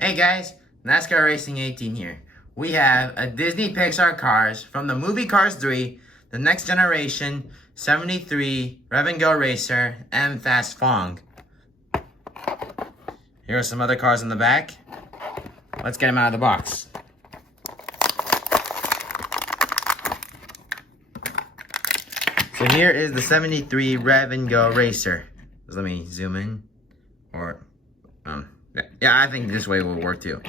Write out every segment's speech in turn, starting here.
Hey guys, NASCAR Racing 18 here. We have a Disney Pixar Cars from the movie Cars 3, the Next Generation, 73, Rev and Go Racer, and Fast Fong. Here are some other cars in the back. Let's get them out of the box. So here is the 73 Rev and Go Racer. Let me zoom in. Yeah, I think this way will work too.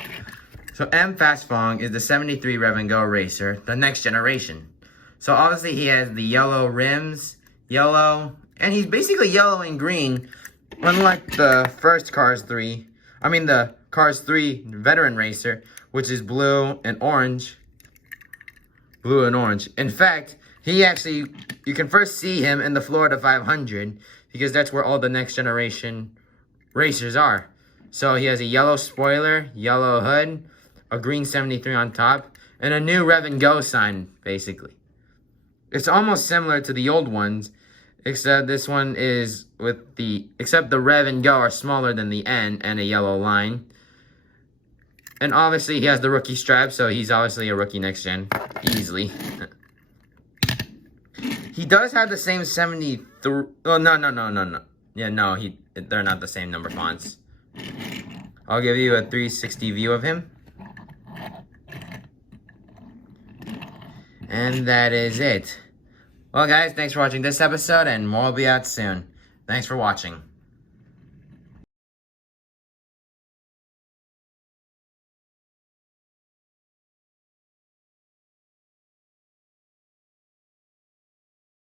So Fast Fong is the 73 Rev and Go Racer, the Next Generation. So obviously he has the yellow rims, and he's basically yellow and green, unlike the first the Cars 3 Veteran Racer, which is blue and orange. In fact, you can first see him in the Florida 500, because that's where all the Next Generation racers are. So he has a yellow spoiler, yellow hood, a green 73 on top, and a new Rev and Go sign, basically. It's almost similar to the old ones, except this one is except the Rev and Go are smaller than the N and a yellow line. And obviously he has the rookie stripe, so he's obviously a rookie next gen, easily. He does have the same 73, oh no. Yeah, no, they're not the same number fonts. I'll give you a 360 view of him. And that is it. Well guys, thanks for watching this episode, and more will be out soon. Thanks for watching.